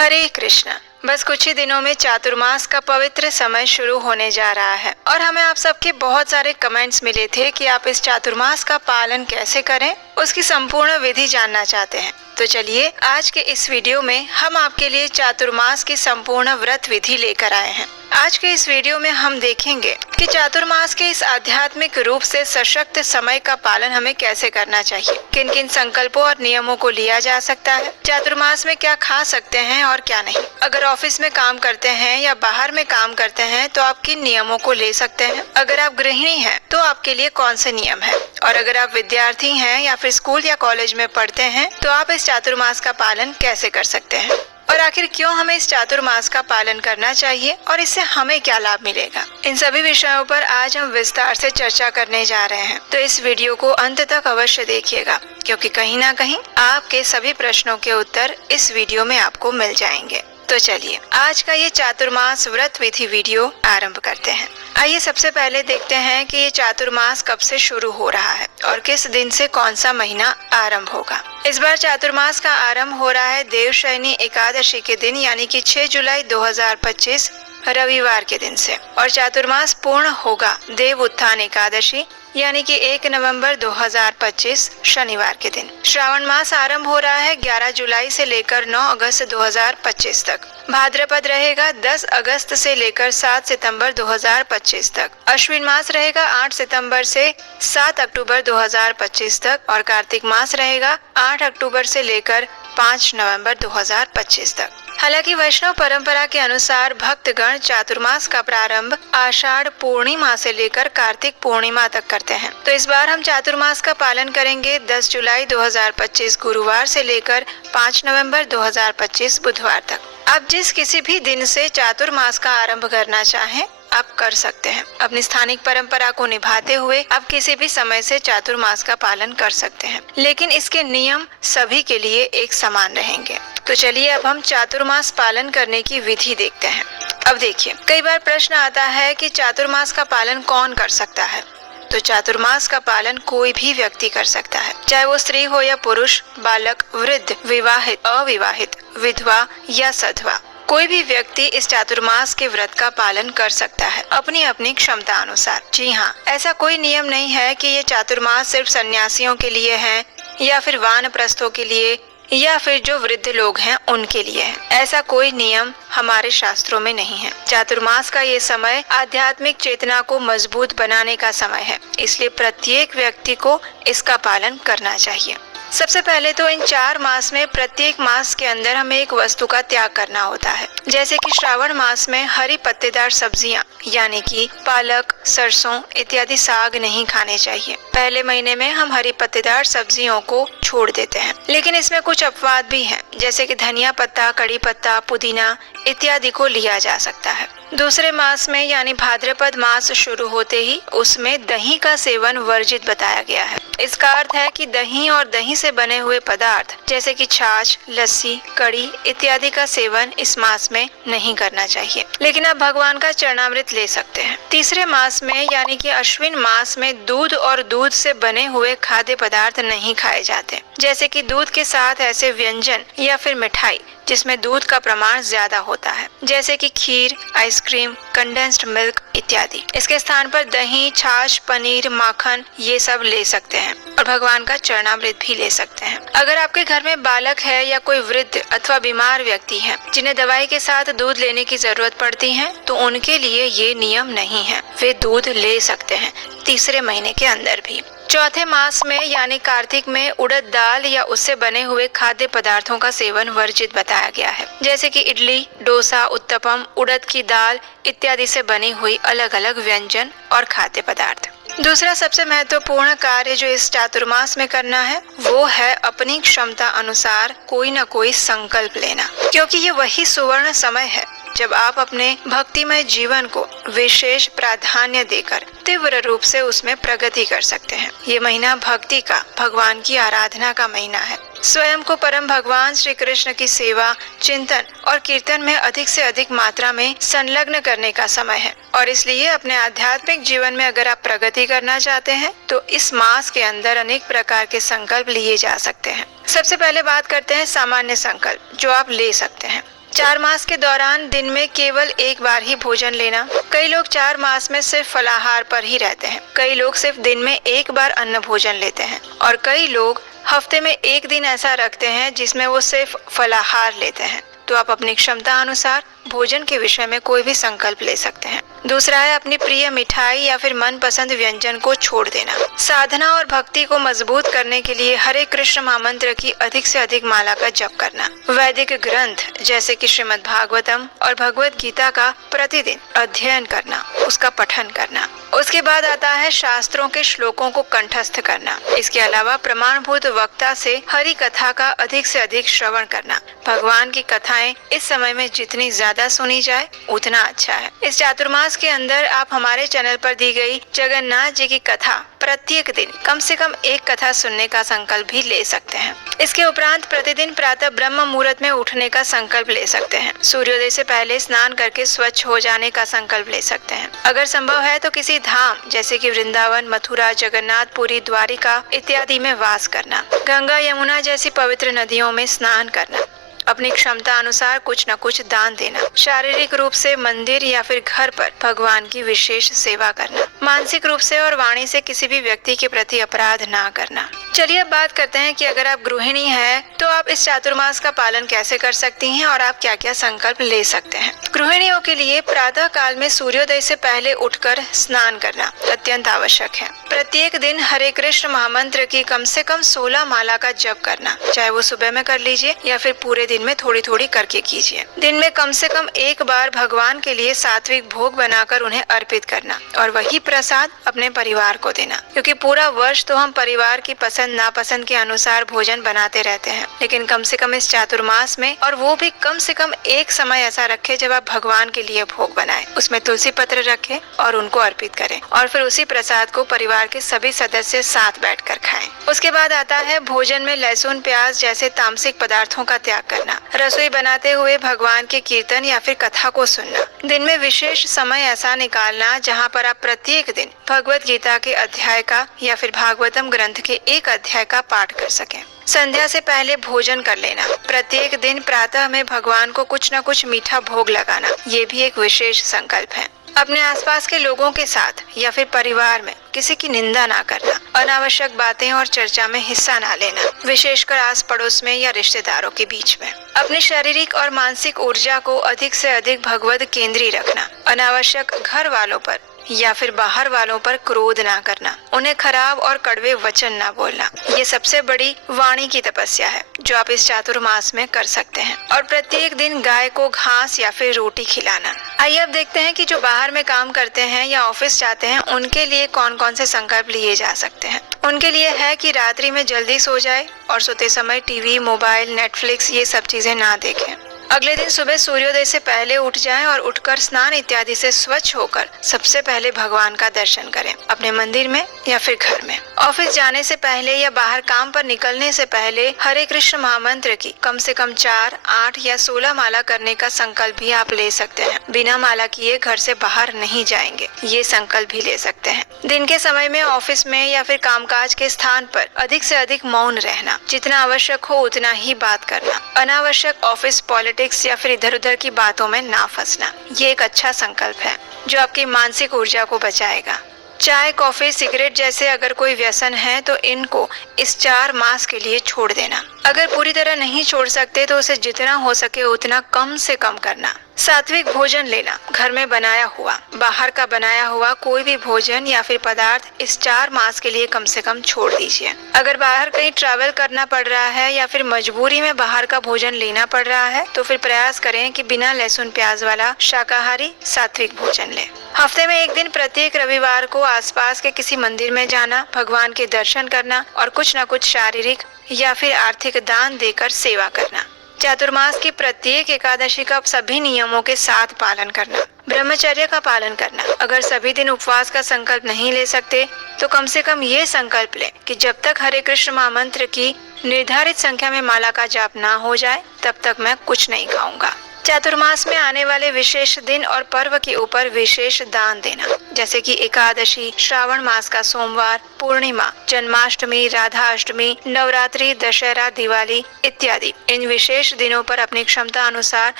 हरे कृष्णा। बस कुछ ही दिनों में चातुर्मास का पवित्र समय शुरू होने जा रहा है और हमें आप सबके बहुत सारे कमेंट्स मिले थे कि आप इस चातुर्मास का पालन कैसे करें, उसकी संपूर्ण विधि जानना चाहते हैं। तो चलिए आज के इस वीडियो में हम आपके लिए चातुर्मास की संपूर्ण व्रत विधि लेकर आए हैं। आज के इस वीडियो में हम देखेंगे कि चातुर्मास के इस आध्यात्मिक रूप से सशक्त समय का पालन हमें कैसे करना चाहिए, किन किन संकल्पों और नियमों को लिया जा सकता है, चातुर्मास में क्या खा सकते हैं और क्या नहीं। अगर ऑफिस में काम करते हैं या बाहर में काम करते हैं तो आप किन नियमों को ले सकते हैं। अगर आप गृहिणी हैं तो आपके लिए कौन से नियम है, और अगर आप विद्यार्थी हैं या फिर स्कूल या कॉलेज में पढ़ते हैं तो आप इस चातुर्मास का पालन कैसे कर सकते हैं, और आखिर क्यों हमें इस चातुर्मास का पालन करना चाहिए और इससे हमें क्या लाभ मिलेगा। इन सभी विषयों पर आज हम विस्तार से चर्चा करने जा रहे हैं, तो इस वीडियो को अंत तक अवश्य देखिएगा, क्योंकि कहीं ना कहीं आपके सभी प्रश्नों के उत्तर इस वीडियो में आपको मिल जाएंगे। तो चलिए आज का ये चातुर्मास व्रत विधि वीडियो आरंभ करते हैं। आइए सबसे पहले देखते हैं कि ये चातुर्मास कब से शुरू हो रहा है और किस दिन से कौन सा महीना आरंभ होगा। इस बार चातुर्मास का आरंभ हो रहा है देवशयनी एकादशी के दिन, यानी कि 6 जुलाई 2025 रविवार के दिन से, और चातुर्मास पूर्ण होगा देव उत्थान एकादशी यानी कि 1 नवंबर 2025 शनिवार के दिन। श्रावण मास आरंभ हो रहा है 11 जुलाई से लेकर 9 अगस्त 2025 तक। भाद्रपद रहेगा 10 अगस्त से लेकर 7 सितंबर 2025 तक। अश्विन मास रहेगा 8 सितंबर से 7 अक्टूबर 2025 तक, और कार्तिक मास रहेगा 8 अक्टूबर से लेकर 5 नवंबर 2025 तक। हालांकि वैष्णव परंपरा के अनुसार भक्तगण चातुर्मास का प्रारंभ आषाढ़ पूर्णिमा से लेकर कार्तिक पूर्णिमा तक करते हैं। तो इस बार हम चातुर्मास का पालन करेंगे 10 जुलाई 2025 गुरुवार से लेकर 5 नवंबर 2025 बुधवार तक। आप जिस किसी भी दिन से चातुर्मास का आरंभ करना चाहें आप कर सकते हैं। अपनी स्थानिक परंपरा को निभाते हुए आप किसी भी समय से चातुर्मास का पालन कर सकते हैं, लेकिन इसके नियम सभी के लिए एक समान रहेंगे। तो चलिए अब हम चातुर्मास पालन करने की विधि देखते हैं। अब देखिए, कई बार प्रश्न आता है कि चातुर्मास का पालन कौन कर सकता है। तो चातुर्मास का पालन कोई भी व्यक्ति कर सकता है, चाहे वो स्त्री हो या पुरुष, बालक, वृद्ध, विवाहित, अविवाहित, विधवा या सधवा। कोई भी व्यक्ति इस चातुर्मास के व्रत का पालन कर सकता है अपनी अपनी क्षमता अनुसार। जी हाँ, ऐसा कोई नियम नहीं है कि ये चातुर्मास सिर्फ सन्यासियों के लिए है या फिर वानप्रस्थों के लिए या फिर जो वृद्ध लोग हैं उनके लिए है। ऐसा कोई नियम हमारे शास्त्रों में नहीं है। चातुर्मास का ये समय आध्यात्मिक चेतना को मजबूत बनाने का समय है, इसलिए प्रत्येक व्यक्ति को इसका पालन करना चाहिए। सबसे पहले तो इन 4 मास में प्रत्येक मास के अंदर हमें एक वस्तु का त्याग करना होता है। जैसे कि श्रावण मास में हरी पत्तेदार सब्जियां यानी कि पालक, सरसों इत्यादि साग नहीं खाने चाहिए। पहले महीने में हम हरी पत्तेदार सब्जियों को छोड़ देते हैं, लेकिन इसमें कुछ अपवाद भी हैं, जैसे कि धनिया पत्ता, कड़ी पत्ता, पुदीना इत्यादि को लिया जा सकता है। दूसरे मास में यानी भाद्रपद मास शुरू होते ही उसमें दही का सेवन वर्जित बताया गया है। इसका अर्थ है कि दही और दही से बने हुए पदार्थ जैसे कि छाछ, लस्सी, कड़ी इत्यादि का सेवन इस मास में नहीं करना चाहिए, लेकिन आप भगवान का चरणामृत ले सकते हैं। तीसरे मास में यानी कि अश्विन मास में दूध और दूध से बने हुए खाद्य पदार्थ नहीं खाए जाते, जैसे कि दूध के साथ ऐसे व्यंजन या फिर मिठाई जिसमें दूध का प्रमाण ज्यादा होता है, जैसे कि खीर, आइसक्रीम, कंडेंस्ड मिल्क इत्यादि। इसके स्थान पर दही, छाछ, पनीर, माखन ये सब ले सकते हैं, और भगवान का चरणामृत भी ले सकते हैं। अगर आपके घर में बालक है या कोई वृद्ध अथवा बीमार व्यक्ति है जिन्हें दवाई के साथ दूध लेने की जरूरत पड़ती है, तो उनके लिए ये नियम नहीं है, वे दूध ले सकते हैं तीसरे महीने के अंदर भी। चौथे मास में यानी कार्तिक में उड़द दाल या उससे बने हुए खाद्य पदार्थों का सेवन वर्जित बताया गया है, जैसे कि इडली, डोसा, उत्तपम, उड़द की दाल इत्यादि से बनी हुई अलग अलग व्यंजन और खाद्य पदार्थ। दूसरा सबसे महत्वपूर्ण कार्य जो इस चातुर्मास में करना है वो है अपनी क्षमता अनुसार कोई न कोई संकल्प लेना, क्योंकि ये वही सुवर्ण समय है जब आप अपने भक्तिमय जीवन को विशेष प्राधान्य देकर तीव्र रूप से उसमें प्रगति कर सकते हैं। ये महीना भक्ति का, भगवान की आराधना का महीना है। स्वयं को परम भगवान श्री कृष्ण की सेवा, चिंतन और कीर्तन में अधिक से अधिक मात्रा में संलग्न करने का समय है, और इसलिए अपने आध्यात्मिक जीवन में अगर आप प्रगति करना चाहते हैं तो इस मास के अंदर अनेक प्रकार के संकल्प लिए जा सकते हैं। सबसे पहले बात करते हैं सामान्य संकल्प जो आप ले सकते हैं। 4 मास के दौरान दिन में केवल एक बार ही भोजन लेना। कई लोग 4 मास में सिर्फ फलाहार पर ही रहते हैं। कई लोग सिर्फ दिन में एक बार अन्न भोजन लेते हैं और कई लोग हफ्ते में एक दिन ऐसा रखते हैं जिसमें वो सिर्फ फलाहार लेते हैं। तो आप अपनी क्षमता अनुसार भोजन के विषय में कोई भी संकल्प ले सकते हैं। दूसरा है अपनी प्रिय मिठाई या फिर मनपसंद व्यंजन को छोड़ देना। साधना और भक्ति को मजबूत करने के लिए हरे कृष्ण महामंत्र की अधिक से अधिक माला का जप करना। वैदिक ग्रंथ जैसे कि श्रीमद् भागवतम और भगवत गीता का प्रतिदिन अध्ययन करना, उसका पठन करना। उसके बाद आता है शास्त्रों के श्लोकों को कंठस्थ करना। इसके अलावा प्रमाणभूत वक्ता से हरि कथा का अधिक से अधिक श्रवण करना। भगवान की कथाएं इस समय में जितनी ज्यादा सुनी जाए उतना अच्छा है। इस चातुर्मास के अंदर आप हमारे चैनल पर दी गई जगन्नाथ जी की कथा प्रत्येक दिन कम से कम एक कथा सुनने का संकल्प भी ले सकते हैं। इसके उपरांत प्रतिदिन प्रातः ब्रह्म मुहूर्त में उठने का संकल्प ले सकते हैं। सूर्योदय से पहले स्नान करके स्वच्छ हो जाने का संकल्प ले सकते हैं। अगर संभव है तो किसी धाम जैसे कि वृंदावन, मथुरा, जगन्नाथ पुरी, द्वारिका इत्यादि में वास करना। गंगा, यमुना जैसी पवित्र नदियों में स्नान करना। अपनी क्षमता अनुसार कुछ न कुछ दान देना। शारीरिक रूप से मंदिर या फिर घर पर भगवान की विशेष सेवा करना। मानसिक रूप से और वाणी से किसी भी व्यक्ति के प्रति अपराध ना करना। चलिए अब बात करते हैं कि अगर आप गृहिणी हैं तो आप इस चातुर्मास का पालन कैसे कर सकती हैं और आप क्या क्या संकल्प ले सकते हैं। गृहिणियों के लिए प्रातः काल में सूर्योदय से पहले उठकर स्नान करना अत्यंत आवश्यक है। प्रत्येक दिन हरे कृष्ण महामंत्र की कम से कम 16 माला का जप करना, चाहे वो सुबह में कर लीजिए या फिर पूरे दिन में थोड़ी थोड़ी करके कीजिए। दिन में कम से कम एक बार भगवान के लिए सात्विक भोग बनाकर उन्हें अर्पित करना और वही प्रसाद अपने परिवार को देना, क्योंकि पूरा वर्ष तो हम परिवार की पसंद नापसंद के अनुसार भोजन बनाते रहते हैं, लेकिन कम से कम इस चातुर्मास में, और वो भी कम से कम एक समय ऐसा रखे जब आप भगवान के लिए भोग बनाएं, उसमें तुलसी पत्र रखें और उनको अर्पित करें और फिर उसी प्रसाद को परिवार के सभी सदस्य साथ बैठकर खाएं। उसके बाद आता है भोजन में लहसुन, प्याज जैसे तामसिक पदार्थों का त्याग करना। रसोई बनाते हुए भगवान के कीर्तन या फिर कथा को सुनना। दिन में विशेष समय ऐसा निकालना जहां पर आप प्रत्येक दिन भगवत गीता के अध्याय का या फिर भागवतम ग्रंथ के एक अध्याय का पाठ कर सकें। संध्या से पहले भोजन कर लेना। प्रत्येक दिन प्रातः में भगवान को कुछ न कुछ मीठा भोग लगाना, ये भी एक विशेष संकल्प है। अपने आसपास के लोगों के साथ या फिर परिवार में किसी की निंदा ना करना। अनावश्यक बातें और चर्चा में हिस्सा ना लेना, विशेषकर आस पड़ोस में या रिश्तेदारों के बीच में। अपनी शारीरिक और मानसिक ऊर्जा को अधिक से अधिक भगवत केंद्रीय रखना। अनावश्यक घर वालों पर या फिर बाहर वालों पर क्रोध ना करना। उन्हें खराब और कड़वे वचन ना बोलना। ये सबसे बड़ी वाणी की तपस्या है जो आप इस चातुर्मास में कर सकते हैं। और प्रत्येक दिन गाय को घास या फिर रोटी खिलाना। आइए अब देखते हैं कि जो बाहर में काम करते हैं या ऑफिस जाते हैं उनके लिए कौन कौन से संकल्प लिए जा सकते हैं। उनके लिए है कि रात्रि में जल्दी सो जाए और सोते समय टीवी, मोबाइल, नेटफ्लिक्स ये सब चीजें ना देखें। अगले दिन सुबह सूर्योदय से पहले उठ जाएं और उठकर स्नान इत्यादि से स्वच्छ होकर सबसे पहले भगवान का दर्शन करें, अपने मंदिर में या फिर घर में। ऑफिस जाने से पहले या बाहर काम पर निकलने से पहले हरे कृष्ण महामंत्र की कम से कम 4, 8 या 16 माला करने का संकल्प भी आप ले सकते हैं। बिना माला किए घर से बाहर नहीं जाएंगे, ये संकल्प भी ले सकते हैं। दिन के समय में ऑफिस में या फिर कामकाज के स्थान पर अधिक से अधिक मौन रहना। जितना आवश्यक हो उतना ही बात करना। अनावश्यक ऑफिस पॉलिटिक्स या फिर इधर उधर की बातों में ना फंसना। ये एक अच्छा संकल्प है जो आपकी मानसिक ऊर्जा को बचाएगा। चाय, कॉफी, सिगरेट जैसे अगर कोई व्यसन है तो इनको इस 4 मास के लिए छोड़ देना। अगर पूरी तरह नहीं छोड़ सकते तो उसे जितना हो सके उतना कम से कम करना। सात्विक भोजन लेना, घर में बनाया हुआ, बाहर का बनाया हुआ कोई भी भोजन या फिर पदार्थ इस 4 मास के लिए कम से कम छोड़ दीजिए। अगर बाहर कहीं ट्रैवल करना पड़ रहा है या फिर मजबूरी में बाहर का भोजन लेना पड़ रहा है तो फिर प्रयास करें कि बिना लहसुन प्याज वाला शाकाहारी सात्विक भोजन लें। हफ्ते में एक दिन प्रत्येक रविवार को आसपास के किसी मंदिर में जाना, भगवान के दर्शन करना और कुछ न कुछ शारीरिक या फिर आर्थिक दान देकर सेवा करना। चातुर्मास की प्रत्येक एकादशी का सभी नियमों के साथ पालन करना। ब्रह्मचर्य का पालन करना। अगर सभी दिन उपवास का संकल्प नहीं ले सकते तो कम से कम ये संकल्प लें कि जब तक हरे कृष्ण महामंत्र की निर्धारित संख्या में माला का जाप ना हो जाए तब तक मैं कुछ नहीं खाऊंगा। चातुर्मास में आने वाले विशेष दिन और पर्व के ऊपर विशेष दान देना, जैसे कि एकादशी, श्रावण मास का सोमवार, पूर्णिमा, जन्माष्टमी, राधाअष्टमी, नवरात्रि, दशहरा, दिवाली इत्यादि इन विशेष दिनों पर अपनी क्षमता अनुसार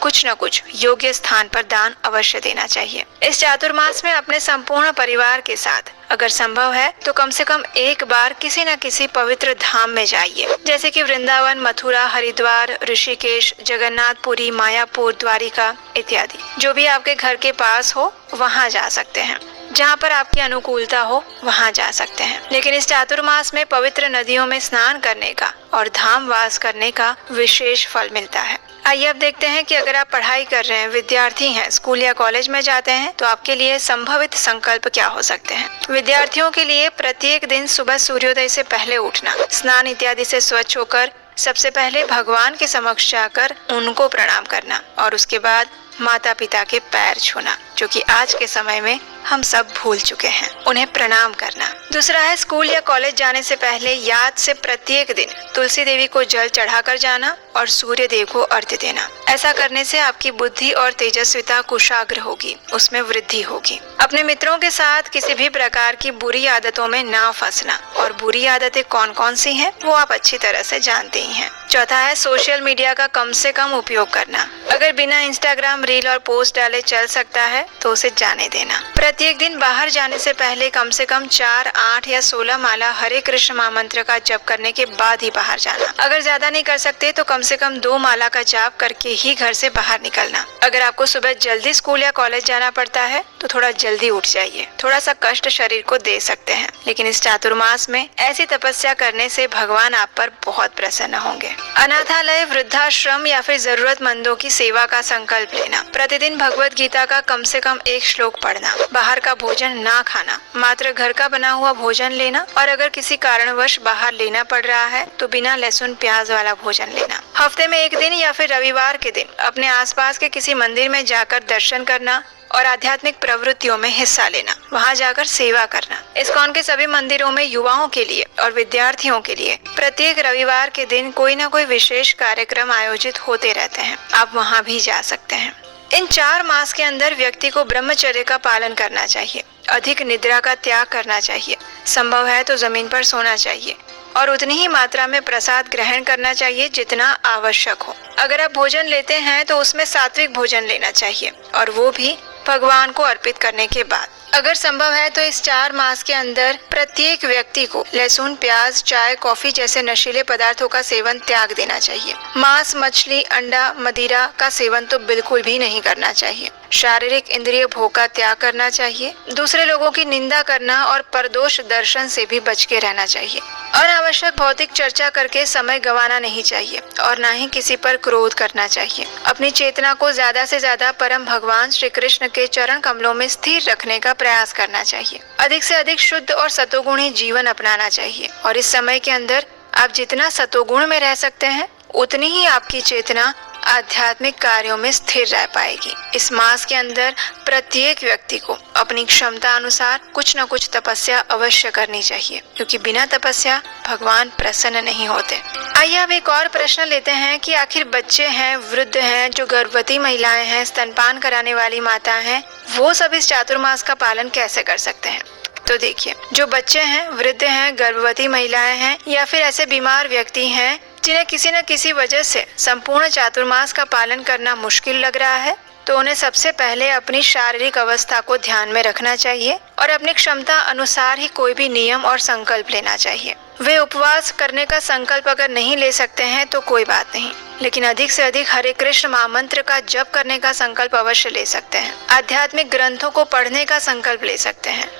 कुछ न कुछ योग्य स्थान पर दान अवश्य देना चाहिए। इस चातुर्मास में अपने संपूर्ण परिवार के साथ अगर संभव है तो कम से कम एक बार किसी न किसी पवित्र धाम में जाइए, जैसे कि वृंदावन, मथुरा, हरिद्वार, ऋषिकेश, जगन्नाथपुरी, मायापुर, द्वारिका इत्यादि। जो भी आपके घर के पास हो वहाँ जा सकते हैं, जहाँ पर आपकी अनुकूलता हो वहाँ जा सकते हैं। लेकिन इस चातुर्मास में पवित्र नदियों में स्नान करने का और धाम वास करने का विशेष फल मिलता है। आइए अब देखते हैं कि अगर आप पढ़ाई कर रहे हैं, विद्यार्थी हैं, स्कूल या कॉलेज में जाते हैं तो आपके लिए संभवित संकल्प क्या हो सकते हैं। विद्यार्थियों के लिए प्रत्येक दिन सुबह सूर्योदय से पहले उठना, स्नान इत्यादि से स्वच्छ होकर सबसे पहले भगवान के समक्ष जाकर उनको प्रणाम करना और उसके बाद माता पिता के पैर छूना, जो कि आज के समय में हम सब भूल चुके हैं, उन्हें प्रणाम करना। दूसरा है स्कूल या कॉलेज जाने से पहले याद से प्रत्येक दिन तुलसी देवी को जल चढ़ाकर जाना और सूर्य देव को अर्घ्य देना। ऐसा करने से आपकी बुद्धि और तेजस्विता कुशाग्र होगी, उसमें वृद्धि होगी। अपने मित्रों के साथ किसी भी प्रकार की बुरी आदतों में ना फंसना, और बुरी आदतें कौन कौन सी हैं वो आप अच्छी तरह से जानते ही हैं। चौथा है सोशल मीडिया का कम से कम उपयोग करना। अगर बिना इंस्टाग्राम रील और पोस्ट डाले चल सकता है तो उसे जाने देना। प्रत्येक दिन बाहर जाने से पहले कम से कम 4, 8 या 16 माला हरे कृष्ण महामंत्र का जप करने के बाद ही बाहर जाना। अगर ज्यादा नहीं कर सकते तो कम से कम 2 माला का जाप करके ही घर से बाहर निकलना। अगर आपको सुबह जल्दी स्कूल या कॉलेज जाना पड़ता है तो थोड़ा जल्दी उठ जाइए। थोड़ा सा कष्ट शरीर को दे सकते हैं, लेकिन इस चातुर्मास में ऐसी तपस्या करने से भगवान आप पर बहुत प्रसन्न होंगे। अनाथालय, वृद्धाश्रम या फिर जरूरतमंदों की सेवा का संकल्प लेना। प्रतिदिन भगवत गीता का कम से कम 1 श्लोक पढ़ना। बाहर का भोजन ना खाना, मात्र घर का बना हुआ भोजन लेना, और अगर किसी कारणवश बाहर लेना पड़ रहा है तो बिना लहसुन प्याज वाला भोजन लेना। हफ्ते में 1 दिन या फिर रविवार के दिन अपने आसपास के किसी मंदिर में जाकर दर्शन करना और आध्यात्मिक प्रवृत्तियों में हिस्सा लेना, वहां जाकर सेवा करना। इस्कॉन के सभी मंदिरों में युवाओं के लिए और विद्यार्थियों के लिए प्रत्येक रविवार के दिन कोई न कोई विशेष कार्यक्रम आयोजित होते रहते हैं, आप वहां भी जा सकते हैं। इन 4 मास के अंदर व्यक्ति को ब्रह्मचर्य का पालन करना चाहिए, अधिक निद्रा का त्याग करना चाहिए, संभव है तो जमीन पर सोना चाहिए और उतनी ही मात्रा में प्रसाद ग्रहण करना चाहिए जितना आवश्यक हो। अगर आप भोजन लेते हैं तो उसमें सात्विक भोजन लेना चाहिए, और वो भी भगवान को अर्पित करने के बाद। अगर संभव है तो इस 4 मास के अंदर प्रत्येक व्यक्ति को लहसुन, प्याज, चाय, कॉफी जैसे नशीले पदार्थों का सेवन त्याग देना चाहिए। मांस, मछली, अंडा, मदिरा का सेवन तो बिल्कुल भी नहीं करना चाहिए। शारीरिक इंद्रिय भोग का त्याग करना चाहिए। दूसरे लोगों की निंदा करना और परदोष दर्शन से भी बच के रहना चाहिए। अनावश्यक भौतिक चर्चा करके समय गंवाना नहीं चाहिए और न ही किसी पर क्रोध करना चाहिए। अपनी चेतना को ज्यादा से ज्यादा परम भगवान श्री कृष्ण के चरण कमलों में स्थिर रखने का प्रयास करना चाहिए। अधिक से अधिक शुद्ध और सतोगुणी जीवन अपनाना चाहिए, और इस समय के अंदर आप जितना सतोगुण में रह सकते हैं उतनी ही आपकी चेतना आध्यात्मिक कार्यों में स्थिर रह पाएगी। इस मास के अंदर प्रत्येक व्यक्ति को अपनी क्षमता अनुसार कुछ न कुछ तपस्या अवश्य करनी चाहिए, क्योंकि बिना तपस्या भगवान प्रसन्न नहीं होते। आइए अब एक और प्रश्न लेते हैं कि आखिर बच्चे हैं, वृद्ध हैं, जो गर्भवती महिलाएं हैं, स्तनपान कराने वाली माता हैं, वो सब इस चातुर्मास का पालन कैसे कर सकते हैं। तो देखिए, जो बच्चे हैं, वृद्ध हैं, गर्भवती महिलाएं हैं या फिर ऐसे बीमार व्यक्ति हैं जिन्हें किसी न किसी वजह से संपूर्ण चातुर्मास का पालन करना मुश्किल लग रहा है, तो उन्हें सबसे पहले अपनी शारीरिक अवस्था को ध्यान में रखना चाहिए और अपनी क्षमता अनुसार ही कोई भी नियम और संकल्प लेना चाहिए। वे उपवास करने का संकल्प अगर नहीं ले सकते हैं तो कोई बात नहीं, लेकिन अधिक से अधिक हरे कृष्ण महामंत्र का जप करने का संकल्प अवश्य ले सकते हैं। आध्यात्मिक ग्रंथों को पढ़ने का संकल्प ले सकते हैं।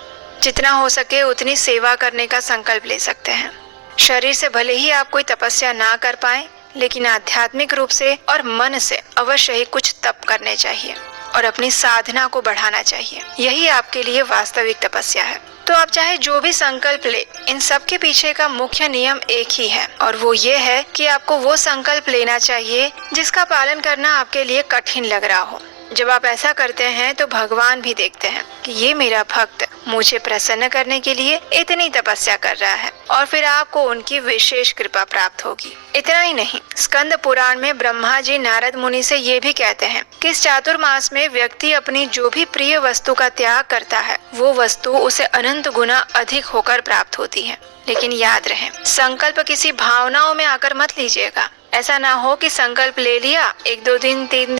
जितना हो सके उतनी सेवा करने का संकल्प ले सकते हैं। शरीर से भले ही आप कोई तपस्या ना कर पाए, लेकिन आध्यात्मिक रूप से और मन से अवश्य ही कुछ तप करने चाहिए और अपनी साधना को बढ़ाना चाहिए। यही आपके लिए वास्तविक तपस्या है। तो आप चाहे जो भी संकल्प ले, इन सब के पीछे का मुख्य नियम एक ही है, और वो ये है कि आपको वो संकल्प लेना चाहिए जिसका पालन करना आपके लिए कठिन लग रहा हो। जब आप ऐसा करते हैं तो भगवान भी देखते हैं कि ये मेरा भक्त मुझे प्रसन्न करने के लिए इतनी तपस्या कर रहा है और फिर आपको उनकी विशेष कृपा प्राप्त होगी। इतना ही नहीं, स्कंद पुराण में ब्रह्मा जी नारद मुनि से ये भी कहते हैं कि इस चातुर्मास में व्यक्ति अपनी जो भी प्रिय वस्तु का त्याग करता है वो वस्तु उसे अनंत गुना अधिक होकर प्राप्त होती है। लेकिन याद रहे, संकल्प किसी भावनाओं में आकर मत लीजिएगा। ऐसा ना हो कि संकल्प ले लिया, 1-2 दिन 3 दिन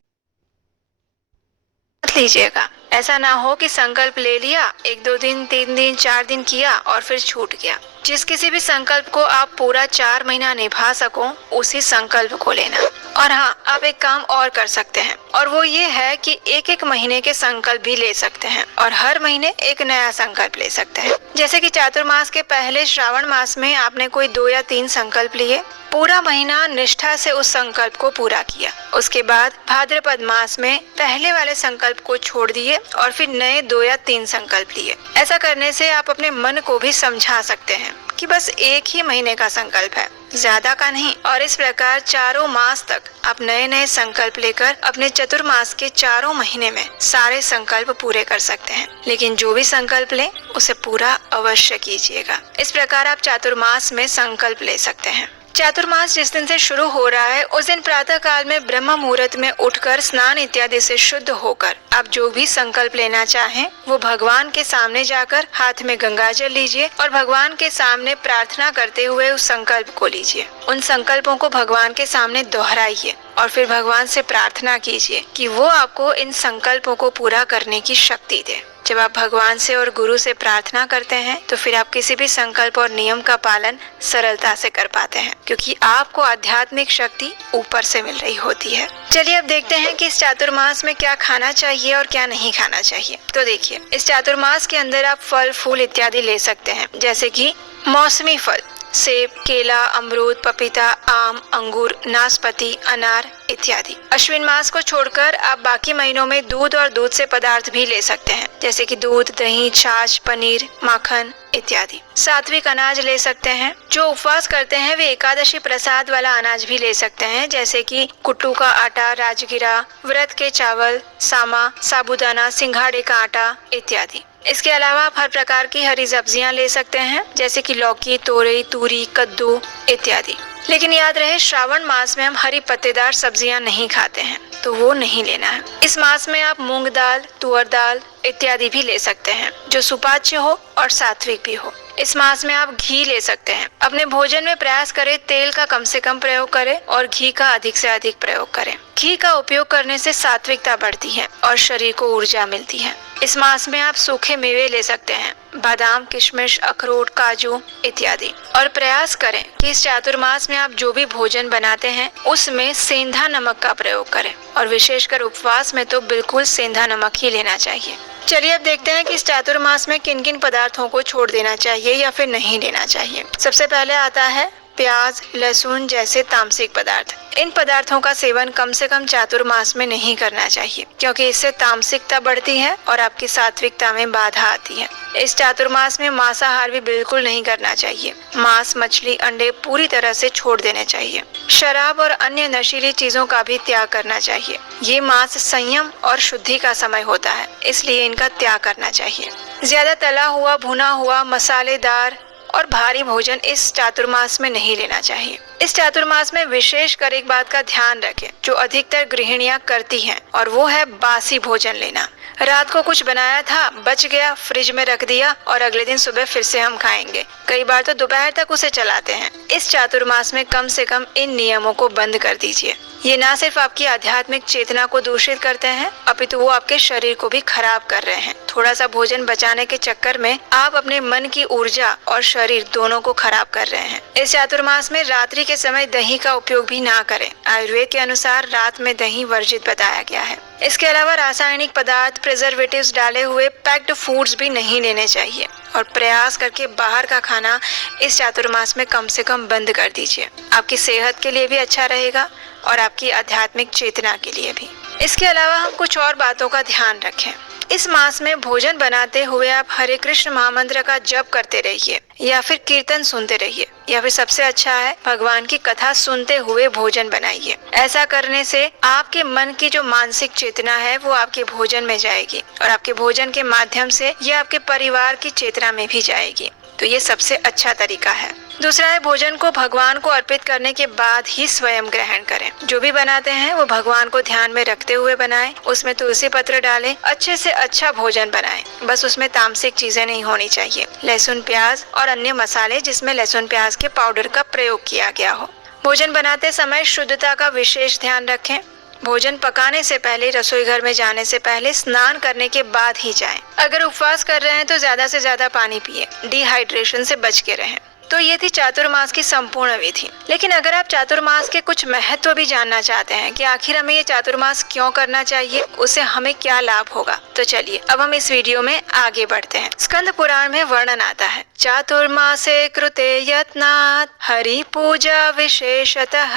मत लीजिएगा। ऐसा ना हो कि संकल्प ले लिया, 1-2 दिन 3 दिन 4 दिन किया और फिर छूट गया। जिस किसी भी संकल्प को आप पूरा 4 महीना निभा सको उसी संकल्प को लेना। और हाँ, आप एक काम और कर सकते हैं और वो ये है कि 1-1 महीने के संकल्प भी ले सकते हैं और हर महीने एक नया संकल्प ले सकते हैं। जैसे कि चातुर्मास के पहले श्रावण मास में आपने कोई 2 या 3 संकल्प लिए, पूरा महीना निष्ठा से उस संकल्प को पूरा किया। उसके बाद भाद्रपद मास में पहले वाले संकल्प को छोड़ दिए और फिर नए 2 या 3 संकल्प लिए। ऐसा करने से आप अपने मन को भी समझा सकते हैं कि बस 1 ही महीने का संकल्प है, ज्यादा का नहीं। और इस प्रकार चारों मास तक आप नए नए संकल्प लेकर अपने चतुर्मास के चारों महीने में सारे संकल्प पूरे कर सकते हैं। लेकिन जो भी संकल्प लें उसे पूरा अवश्य कीजिएगा। इस प्रकार आप चातुर्मास में संकल्प ले सकते हैं। चातुर्मास जिस दिन से शुरू हो रहा है उस दिन प्रातः काल में ब्रह्म मुहूर्त में उठकर स्नान इत्यादि से शुद्ध होकर आप जो भी संकल्प लेना चाहें वो भगवान के सामने जाकर हाथ में गंगा जल लीजिए और भगवान के सामने प्रार्थना करते हुए उस संकल्प को लीजिए। उन संकल्पों को भगवान के सामने दोहराइए और फिर भगवान से प्रार्थना कीजिए कि वो आपको इन संकल्पों को पूरा करने की शक्ति दे। जब आप भगवान से और गुरु से प्रार्थना करते हैं तो फिर आप किसी भी संकल्प और नियम का पालन सरलता से कर पाते हैं, क्योंकि आपको आध्यात्मिक शक्ति ऊपर से मिल रही होती है। चलिए अब देखते हैं कि इस चातुर्मास में क्या खाना चाहिए और क्या नहीं खाना चाहिए। तो देखिए, इस चातुर्मास के अंदर आप फल फूल इत्यादि ले सकते हैं, जैसे कि मौसमी फल, सेब, केला, अमरूद, पपीता, आम, अंगूर, नाशपाती, अनार इत्यादि। अश्विन मास को छोड़कर आप बाकी महीनों में दूध और दूध से पदार्थ भी ले सकते हैं, जैसे कि दूध, दही, छाछ, पनीर, माखन इत्यादि। सात्विक अनाज ले सकते हैं। जो उपवास करते हैं वे एकादशी प्रसाद वाला अनाज भी ले सकते हैं, जैसे कि कुट्टू का आटा, राजगिरा, व्रत के चावल, सामा, साबूदाना, सिंघाड़े का आटा इत्यादि। इसके अलावा आप हर प्रकार की हरी सब्जियां ले सकते हैं, जैसे कि लौकी, तोरई, तूरी, कद्दू इत्यादि। लेकिन याद रहे, श्रावण मास में हम हरी पत्तेदार सब्जियां नहीं खाते हैं, तो वो नहीं लेना है। इस मास में आप मूंग दाल, तुअर दाल इत्यादि भी ले सकते हैं, जो सुपाच्य हो और सात्विक भी हो। इस मास में आप घी ले सकते हैं। अपने भोजन में प्रयास करें तेल का कम से कम प्रयोग करें और घी का अधिक से अधिक प्रयोग करें। घी का उपयोग करने से सात्विकता बढ़ती है और शरीर को ऊर्जा मिलती है। इस मास में आप सूखे मेवे ले सकते हैं, बादाम, किशमिश, अखरोट, काजू इत्यादि। और प्रयास करें कि इस चातुर्मास में आप जो भी भोजन बनाते हैं उसमें सेंधा नमक का प्रयोग करें, और विशेषकर उपवास में तो बिल्कुल सेंधा नमक ही लेना चाहिए। चलिए अब देखते हैं कि इस चातुर्मास में किन किन पदार्थों को छोड़ देना चाहिए या फिर नहीं लेना चाहिए। सबसे पहले आता है प्याज, लहसुन जैसे तामसिक पदार्थ। इन पदार्थों का सेवन कम से कम चातुर्मास में नहीं करना चाहिए, क्योंकि इससे तामसिकता बढ़ती है और आपकी सात्विकता में बाधा आती है। इस चातुर्मास में मांसाहार भी बिल्कुल नहीं करना चाहिए। मांस, मछली, अंडे पूरी तरह से छोड़ देने चाहिए। शराब और अन्य नशीली चीजों का भी त्याग करना चाहिए। ये मास संयम और शुद्धि का समय होता है, इसलिए इनका त्याग करना चाहिए। ज्यादा तला हुआ, भुना हुआ, मसालेदार और भारी भोजन इस चातुर्मास में नहीं लेना चाहिए। इस चातुर्मास में विशेष कर एक बात का ध्यान रखें जो अधिकतर गृहिणियां करती हैं, और वो है बासी भोजन लेना। रात को कुछ बनाया था, बच गया, फ्रिज में रख दिया और अगले दिन सुबह फिर से हम खाएंगे। कई बार तो दोपहर तक उसे चलाते हैं। इस चातुर्मास में कम से कम इन नियमों को बंद कर दीजिए। ये ना सिर्फ आपकी आध्यात्मिक चेतना को दूषित करते हैं, अपितु वो आपके शरीर को भी खराब कर रहे हैं। थोड़ा सा भोजन बचाने के चक्कर में आप अपने मन की ऊर्जा और शरीर दोनों को खराब कर रहे हैं। इस चातुर्मास में रात्रि के समय दही का उपयोग भी ना करें। आयुर्वेद के अनुसार रात में दही वर्जित बताया गया है। इसके अलावा रासायनिक पदार्थ, प्रिजर्वेटिव्स डाले हुए पैक्ड फूड्स भी नहीं लेने चाहिए, और प्रयास करके बाहर का खाना इस चातुर्मास में कम से कम बंद कर दीजिए। आपकी सेहत के लिए भी अच्छा रहेगा और आपकी आध्यात्मिक चेतना के लिए भी। इसके अलावा हम कुछ और बातों का ध्यान रखें। इस मास में भोजन बनाते हुए आप हरे कृष्ण महामंत्र का जप करते रहिए या फिर कीर्तन सुनते रहिए, या फिर सबसे अच्छा है भगवान की कथा सुनते हुए भोजन बनाइए। ऐसा करने से आपके मन की जो मानसिक चेतना है वो आपके भोजन में जाएगी और आपके भोजन के माध्यम से ये आपके परिवार की चेतना में भी जाएगी। तो ये सबसे अच्छा तरीका है। दूसरा है भोजन को भगवान को अर्पित करने के बाद ही स्वयं ग्रहण करें। जो भी बनाते हैं वो भगवान को ध्यान में रखते हुए बनाएं। उसमें तुलसी पत्र डालें, अच्छे से अच्छा भोजन बनाएं। बस उसमें तामसिक चीजें नहीं होनी चाहिए, लहसुन प्याज और अन्य मसाले जिसमें लहसुन प्याज के पाउडर का प्रयोग किया गया हो। भोजन बनाते समय शुद्धता का विशेष ध्यान रखें। भोजन पकाने से पहले, रसोई घर में जाने से पहले, स्नान करने के बाद ही जाएं। अगर उपवास कर रहे हैं तो ज्यादा से ज्यादा पानी पिए, डिहाइड्रेशन से बच के रहें। तो ये थी चातुर्मास की संपूर्ण विधि। लेकिन अगर आप चातुर्मास के कुछ महत्व भी जानना चाहते हैं कि आखिर हमें ये चातुर्मास क्यों करना चाहिए, उससे हमें क्या लाभ होगा, तो चलिए अब हम इस वीडियो में आगे बढ़ते हैं। स्कंद पुराण में वर्णन आता है, चातुर्मासे कृते यत्नात् हरि पूजा विशेषतः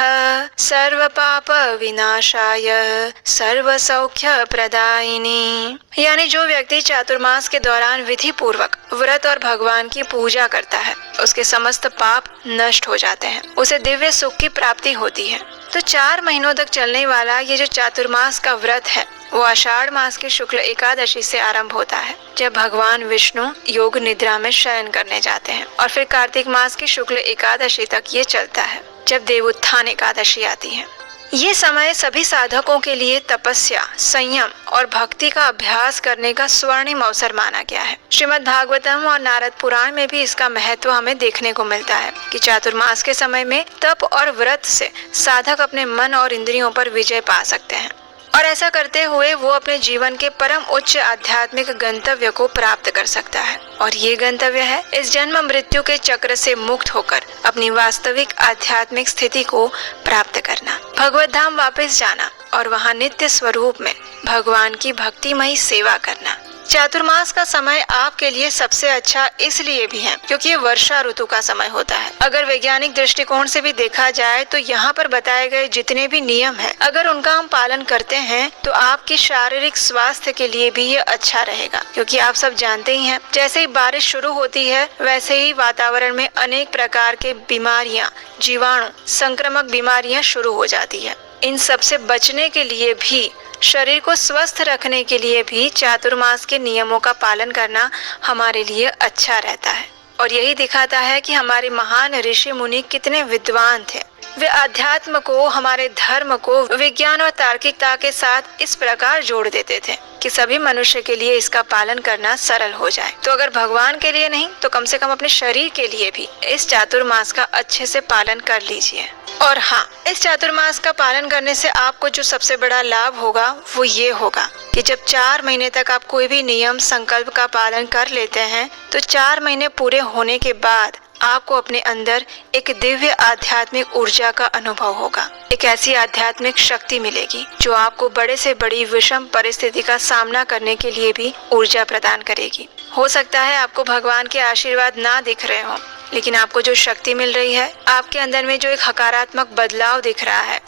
सर्व पाप विनाशाय सर्व सौख्य प्रदायिनी। यानी जो व्यक्ति चातुर्मास के दौरान विधि पूर्वक व्रत और भगवान की पूजा करता है उसके समस्त पाप नष्ट हो जाते हैं, उसे दिव्य सुख की प्राप्ति होती है। तो 4 महीनों तक चलने वाला ये जो चातुर्मास का व्रत है वो आषाढ़ मास की शुक्ल एकादशी से आरंभ होता है, जब भगवान विष्णु योग निद्रा में शयन करने जाते हैं, और फिर कार्तिक मास की शुक्ल एकादशी तक ये चलता है, जब देवोत्थान एकादशी आती है। ये समय सभी साधकों के लिए तपस्या, संयम और भक्ति का अभ्यास करने का स्वर्णिम अवसर माना गया है। श्रीमद् भागवतम और नारद पुराण में भी इसका महत्व हमें देखने को मिलता है कि चातुर्मास के समय में तप और व्रत से साधक अपने मन और इंद्रियों पर विजय पा सकते हैं, और ऐसा करते हुए वो अपने जीवन के परम उच्च आध्यात्मिक गंतव्य को प्राप्त कर सकता है। और ये गंतव्य है इस जन्म मृत्यु के चक्र से मुक्त होकर अपनी वास्तविक आध्यात्मिक स्थिति को प्राप्त करना, भगवत धाम वापस जाना और वहाँ नित्य स्वरूप में भगवान की भक्तिमयी सेवा करना। चातुर्मास का समय आपके लिए सबसे अच्छा इसलिए भी है क्योंकि ये वर्षा ऋतु का समय होता है। अगर वैज्ञानिक दृष्टिकोण से भी देखा जाए तो यहाँ पर बताए गए जितने भी नियम हैं, अगर उनका हम पालन करते हैं तो आपके शारीरिक स्वास्थ्य के लिए भी ये अच्छा रहेगा। क्योंकि आप सब जानते ही हैं, जैसे ही बारिश शुरू होती है वैसे ही वातावरण में अनेक प्रकार के बीमारियाँ, जीवाणु, संक्रामक बीमारियाँ शुरू हो जाती है। इन सब से बचने के लिए भी, शरीर को स्वस्थ रखने के लिए भी चातुर्मास के नियमों का पालन करना हमारे लिए अच्छा रहता है। और यही दिखाता है कि हमारे महान ऋषि मुनि कितने विद्वान थे। वे अध्यात्म को, हमारे धर्म को विज्ञान और तार्किकता के साथ इस प्रकार जोड़ देते थे कि सभी मनुष्य के लिए इसका पालन करना सरल हो जाए। तो अगर भगवान के लिए नहीं तो कम से कम अपने शरीर के लिए भी इस चातुर्मास का अच्छे से पालन कर लीजिए। और हाँ, इस चातुर्मास का पालन करने से आपको जो सबसे बड़ा लाभ होगा वो ये होगा कि जब 4 महीने तक आप कोई भी नियम संकल्प का पालन कर लेते हैं तो 4 महीने पूरे होने के बाद आपको अपने अंदर एक दिव्य आध्यात्मिक ऊर्जा का अनुभव होगा। एक ऐसी आध्यात्मिक शक्ति मिलेगी जो आपको बड़े से बड़ी विषम परिस्थिति का सामना करने के लिए भी ऊर्जा प्रदान करेगी। हो सकता है आपको भगवान के आशीर्वाद ना दिख रहे हो, लेकिन आपको जो शक्ति मिल रही है, आपके अंदर में जो एक सकारात्मक बदलाव दिख रहा है,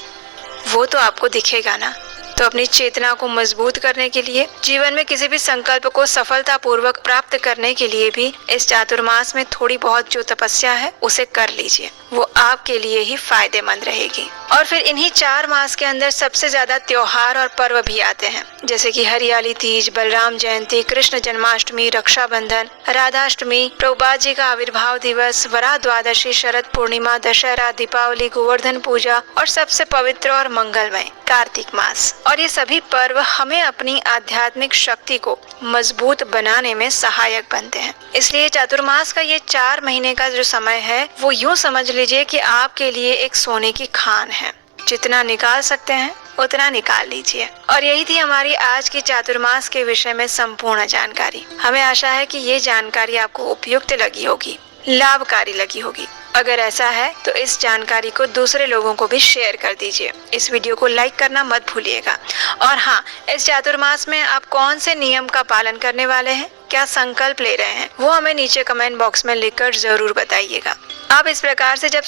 वो तो आपको दिखेगा ना। तो अपनी चेतना को मजबूत करने के लिए, जीवन में किसी भी संकल्प को सफलतापूर्वक प्राप्त करने के लिए भी इस चातुर्मास में थोड़ी बहुत जो तपस्या है उसे कर लीजिए, वो आपके लिए ही फायदेमंद रहेगी। और फिर इन्हीं 4 मास के अंदर सबसे ज्यादा त्योहार और पर्व भी आते हैं, जैसे कि हरियाली तीज, बलराम जयंती, कृष्ण जन्माष्टमी, रक्षाबंधन, राधाष्टमी, प्रभुपाद जी का आविर्भाव दिवस, वरा द्वादशी, शरद पूर्णिमा, दशहरा, दीपावली, गोवर्धन पूजा और सबसे पवित्र और मंगलमय कार्तिक मास। और ये सभी पर्व हमें अपनी आध्यात्मिक शक्ति को मजबूत बनाने में सहायक बनते हैं। इसलिए चातुर्मास का ये 4 महीने का जो समय है वो यूं समझ लीजिए कि आपके लिए एक सोने की खान है। जितना निकाल सकते हैं उतना निकाल लीजिए। और यही थी हमारी आज की चातुर्मास के विषय में संपूर्ण जानकारी। हमें आशा है कि ये जानकारी आपको उपयुक्त लगी होगी, लाभकारी लगी होगी। अगर ऐसा है तो इस जानकारी को दूसरे लोगों को भी शेयर कर दीजिए। इस वीडियो को लाइक करना मत भूलिएगा। और हाँ, इस चातुर्मास में आप कौन से नियम का पालन करने वाले हैं, क्या संकल्प ले रहे हैं, वो हमें नीचे कमेंट बॉक्स में लिखकर जरूर बताइएगा। आप इस प्रकार से जब